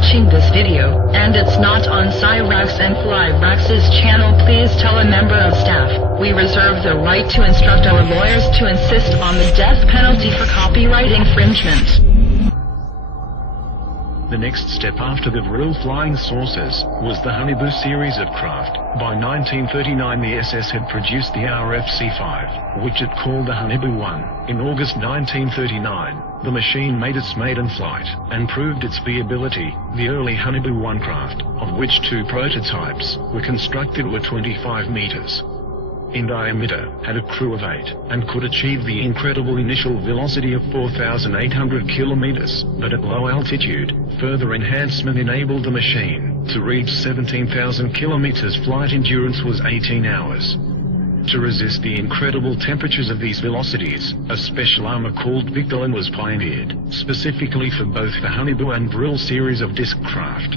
watching this video, and it's not on Cyrax and Flyrax's channel, please tell a member of staff. We reserve the right to instruct our lawyers to insist on the death penalty for copyright infringement. The next step after the Vril flying saucers was the Haunebu series of craft. By 1939 the SS had produced the RFC-5, which it called the Haunebu 1. In August 1939, the machine made its maiden flight, and proved its viability. The early Haunebu 1 craft, of which 2 prototypes were constructed, were 25 meters in diameter, had a crew of 8, and could achieve the incredible initial velocity of 4,800 kilometers, but at low altitude. Further enhancement enabled the machine to reach 17,000 kilometers. Flight endurance was 18 hours. To resist the incredible temperatures of these velocities, a special armor called Victolan was pioneered, specifically for both the Haunebu and Vril series of disc craft.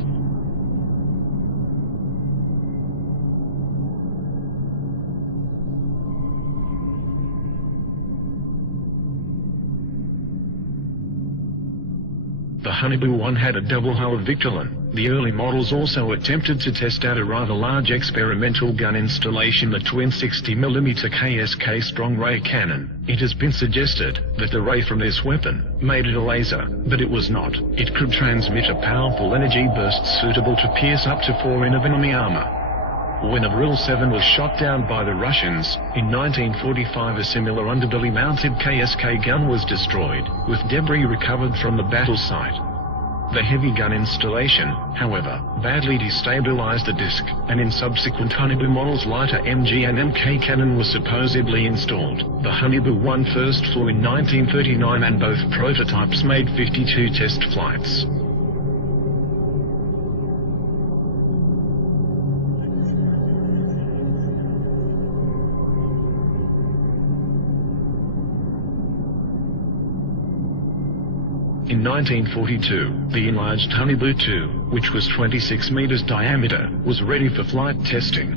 The Haunebu 1 had a double hull of Victolan. The early models also attempted to test out a rather large experimental gun installation, the twin 60mm KSK strong ray cannon. It has been suggested that the ray from this weapon made it a laser, but it was not. It could transmit a powerful energy burst suitable to pierce up to 4 in of enemy armor. When a Vril 7 was shot down by the Russians in 1945, a similar underbelly mounted KSK gun was destroyed, with debris recovered from the battle site. The heavy gun installation, however, badly destabilized the disc, and in subsequent Haunebu models lighter MG and MK cannon was supposedly installed. The Haunebu 1 first flew in 1939 and both prototypes made 52 test flights. In 1942, the enlarged Haunebu 2, which was 26 meters diameter, was ready for flight testing.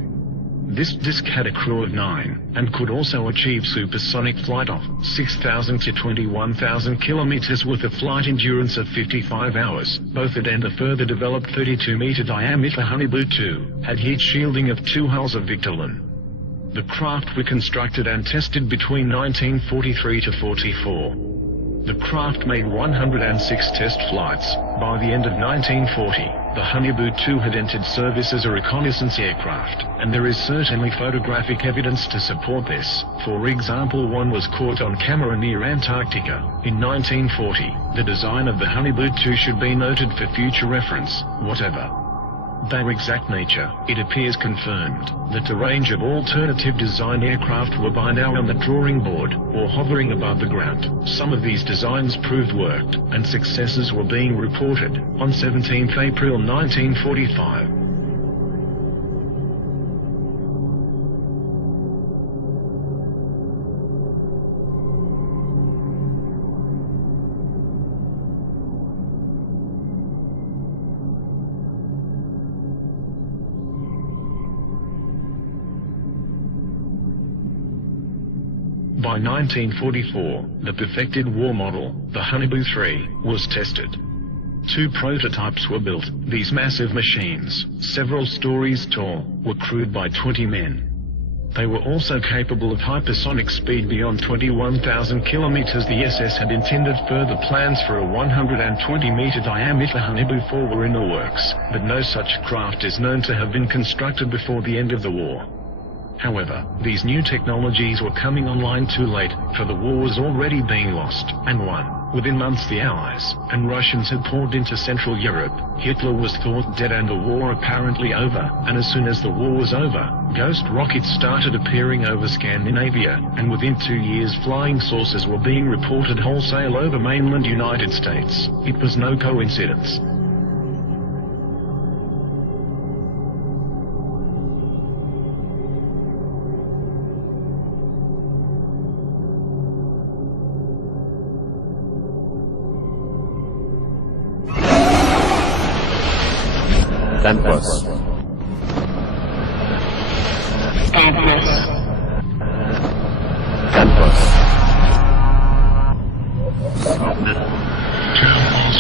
This disc had a crew of 9, and could also achieve supersonic flight of 6,000 to 21,000 kilometers with a flight endurance of 55 hours. Both it and a further developed 32-meter diameter Haunebu 2 had heat shielding of 2 hulls of Victolan. The craft were constructed and tested between 1943 to 44. The craft made 106 test flights. By the end of 1940, the Haunebu 2 had entered service as a reconnaissance aircraft, and there is certainly photographic evidence to support this. For example, one was caught on camera near Antarctica in 1940. The design of the Haunebu 2 should be noted for future reference. Whatever their exact nature, it appears confirmed that a range of alternative design aircraft were by now on the drawing board, or hovering above the ground. Some of these designs proved worked, and successes were being reported. On 17 April 1945, by 1944, the perfected war model, the Haunebu 3, was tested. 2 prototypes were built. These massive machines, several stories tall, were crewed by 20 men. They were also capable of hypersonic speed beyond 21,000 kilometers. The SS had intended further plans for a 120-meter diameter Haunebu 4 were in the works, but no such craft is known to have been constructed before the end of the war. However, these new technologies were coming online too late, for the war was already being lost and won. Within months the Allies and Russians had poured into Central Europe. Hitler was thought dead and the war apparently over, and as soon as the war was over, ghost rockets started appearing over Scandinavia, and within 2 years flying saucers were being reported wholesale over mainland United States. It was no coincidence. Campus. Campus. Campus. Campus.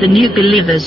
The New Believers.